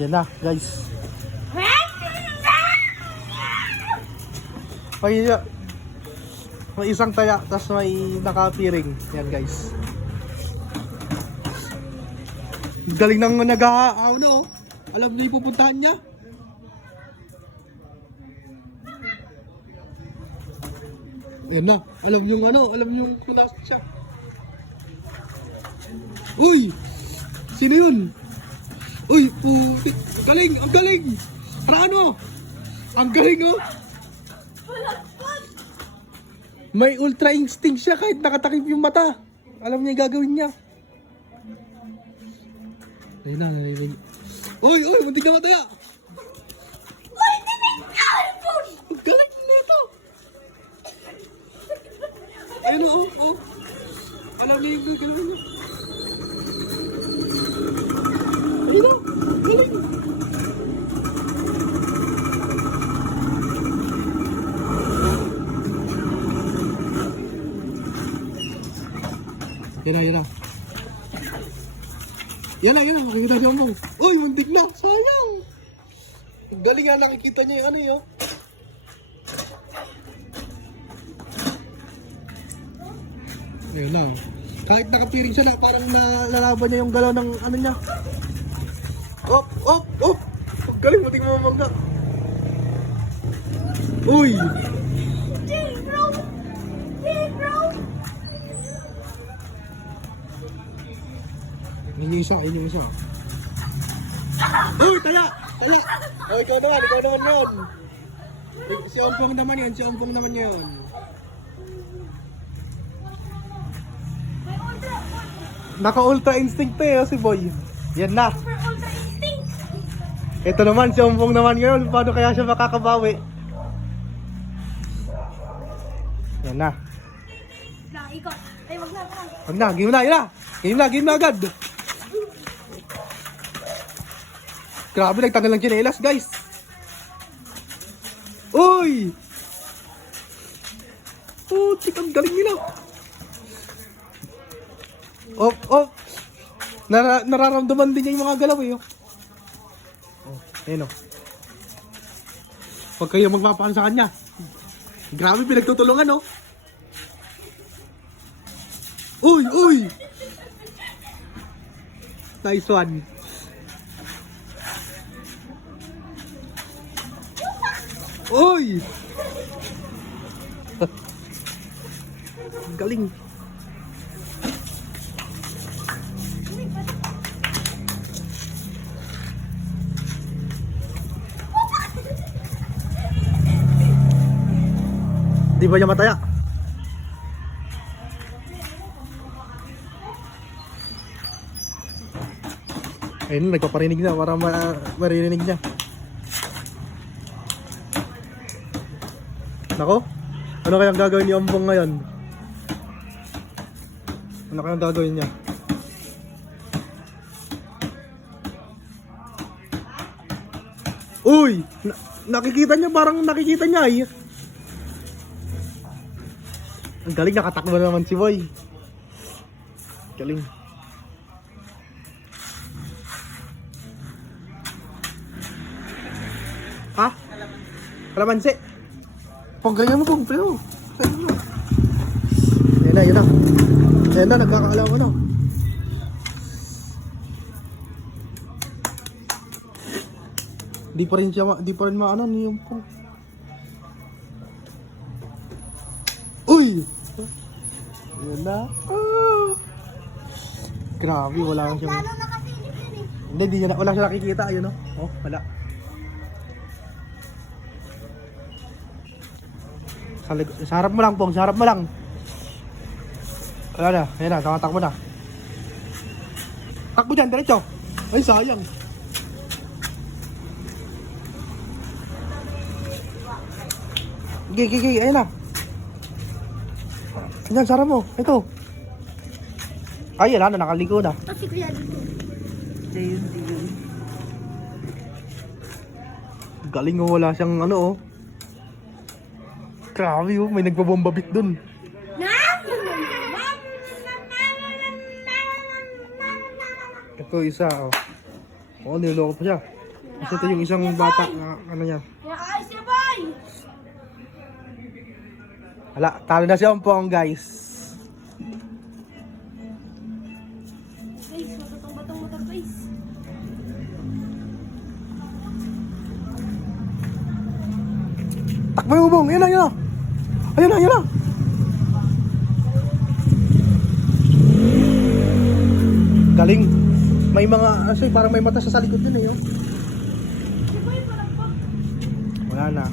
Yan na, guys. May isang taya, tapos may nakapiring. Yan, guys. Galing nang nag-aaw na, oh. Alam niya yung pupuntahan niya. Yan na, alam yung kung nasa siya. Uy! Sino yun? Uy, putik! Galing! Ang galing! Para ano? Ang galing, oh! May ultra instinct siya kahit nakatakip yung mata. Alam niya yung gagawin niya. Ayun na, ayun. Uy! Uy! Muntik na mataya! Uy! Tinignan! Ang galing nito! Ayun, oh! Oh! Alam niya yung gagawin niya. Ayun na! Galing! Yan na, yan na. Yan na, yan na. Nakikita siya mo. Uy, muntik na. Sayang. Ang galing nga nakikita niya yung ano yun. Ayun na. Kahit nakapiring siya na, parang nalalaban niya yung galaw ng ano niya. Op, op, op. Ang galing, muntik mamamangga. Uy. Bro! Bro! Yun yung isa, yun yung isa. Uy, taya! Taya! Oh, ikaw naman yun. Si Ompong naman yun. Naka-ultra instinct to si Boy. Yan na. Super ultra instinct! Ito naman, si Ompong naman ngayon. Paano kaya siya makakabawi? Yan na. Ikot. Ay, wag na. Wag na, game na, yun na. Game na agad. Grabe, nagtanggal ng chinelas, guys. Uy! Oh, ang galing nila. Oh. Nararamdaman din niya yung mga galaw, eh. Oh, ayun, oh. Huwag kayo magpapakan sa kanya. Grabe, pinagtutulungan, oh. Uy! Nice one. Uy! Galing. Di ba niya mataya? Ayun, nagpaparinig na para maririnig niya. Nako, ano kayang gagawin ni Ompong ngayon? Ano kayang gagawin niya? Uy! Nakikita niya, parang nakikita niya eh. Ang galing, nakatakbo naman si Boy. Galing. Ha? Kalamansi. Pag ganyan mo kung pero. Yan na, nagkakaalaw mo na. Di pa rin maano yung pong. Uy! Yan na. Ah! Grabe, wala kang siyang. Lalo nakasilip yun eh. Hindi, wala siya nakikita. Ayun, no? Oh, wala. Sa harap mo lang, Pong. Sa harap mo lang. Wala na. Ayan na. Takbo na. Takbo dyan. Diretso. Ay, sayang. Gigi. Ayan na. Ayan, sa harap mo. Ito. Ay, yan na. Nakaligo na. Ito si Kuya dito. Ayun. Galing mo. Wala siyang ano, oh. Grabe, oh. May nagbabombabit dun. Ito isa, oh. Oh, niloloko pa siya. Kasi ito yung isang bata na ano niya. Ayos niya, bay! Wala, talo na si Ompong guys. Guys, matutong batong motor, guys. Takbo yung ubong, yun na, yun na. Ayun na, yun na. Galing. May mga, kasi parang may mata sa likod din eh. Oh. Di ba yung parang pag... Wala na.